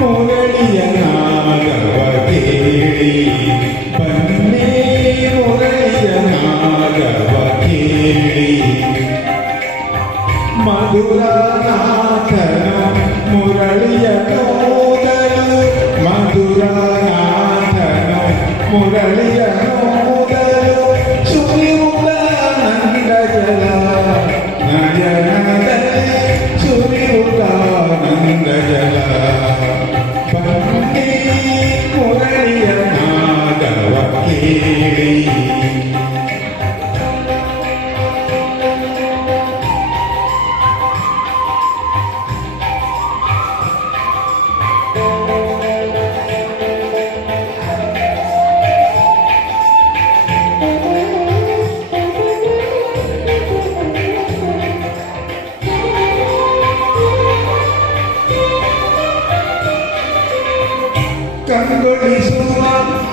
ಮುರಳಿಯ ನಾದವ ಕೇಳಿ ಬನ್ನಿ ಮುರಳಿಯ ನಾದವ ಕೇಳಿ ಮಧುರನಾಥನು ಮುರಳಿಯ ನೋದಲು ಮಧುರನಾಥನು ಮುರಳಿಯ ನೋದಲು ಸುರಿಯುವ ನಂದ ಜಲ ನಯನದಲ್ಲಿ ಸುರಿಯುವ ನಂದ ಜಲ ಬನ್ನಿ ಮುರಳಿಯ ನಾದವ ಕೇಳಿ ಕಂಗೊಳಿಸುವ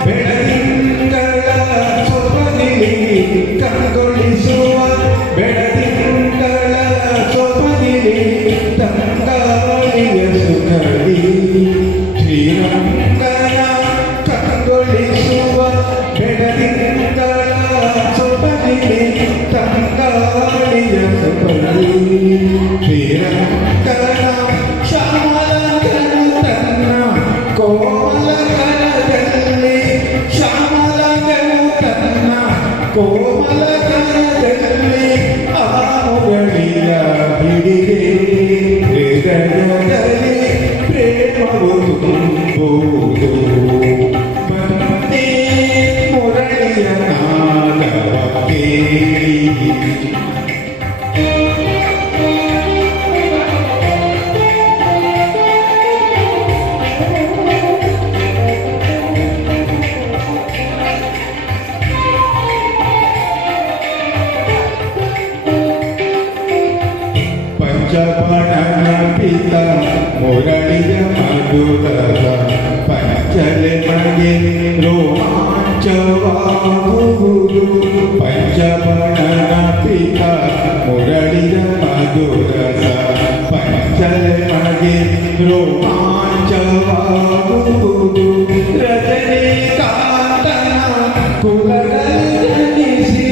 ಬೆಳದಿಂಗಳ ಸೊಬಗಿಲಿ ಕಂಗೊಳಿಸುವ ಬೆಳದಿಂಗಳ ಸೊಬಗಿಲಿ ತಂಗಾಳಿಯ ಸುಖಲಿ ಶ್ರೀರಂಗನ ಕಂಗೊಳಿಸುವ ಬೆಳದಿಂಗಳ ಸೊಬಗಿಲಿ ತಂಗಾಳಿಯ ಸುಖಲಿ ಶ್ರೀರಂಗನ ಶ್ಯಾಮಲಂಗನು ತನ್ನ ಕೋಮಲ ಕರದಲ್ಲಿ ಶ್ಯಾಮಲಂಗನು ತನ್ನ ಕೋಮಲ ಕರದಲ್ಲಿ ಆಮುಗಳಿಯ ಹಿಡಿಗೆ ಹೃದಯದಲ್ಲಿ ಪ್ರೇಮವು ತುಂಬುವುದು ಬನ್ನಿ ಮುರಳಿಯ ನಾದವ ಕೇಳಿ ಪಂಚಬಣನ ಪಿತ ಮುರಳಿಯ ಮಧುರದ ಪಂಚಲೆ ಮನೆ ರೋಮಾಂಚವಾಗುವುದು ಪಂಚಬಣನ ಪಿತ ಮುರಳಿಯ ಮಧುರದ ಪಂಚಲೆ ಮನೆ ರೋಮಾಂಚವಾಗುವುದು ರಜನಿಕಾಂತನ ಕುಲದಲ್ಲಿ ಜನಿಸಿ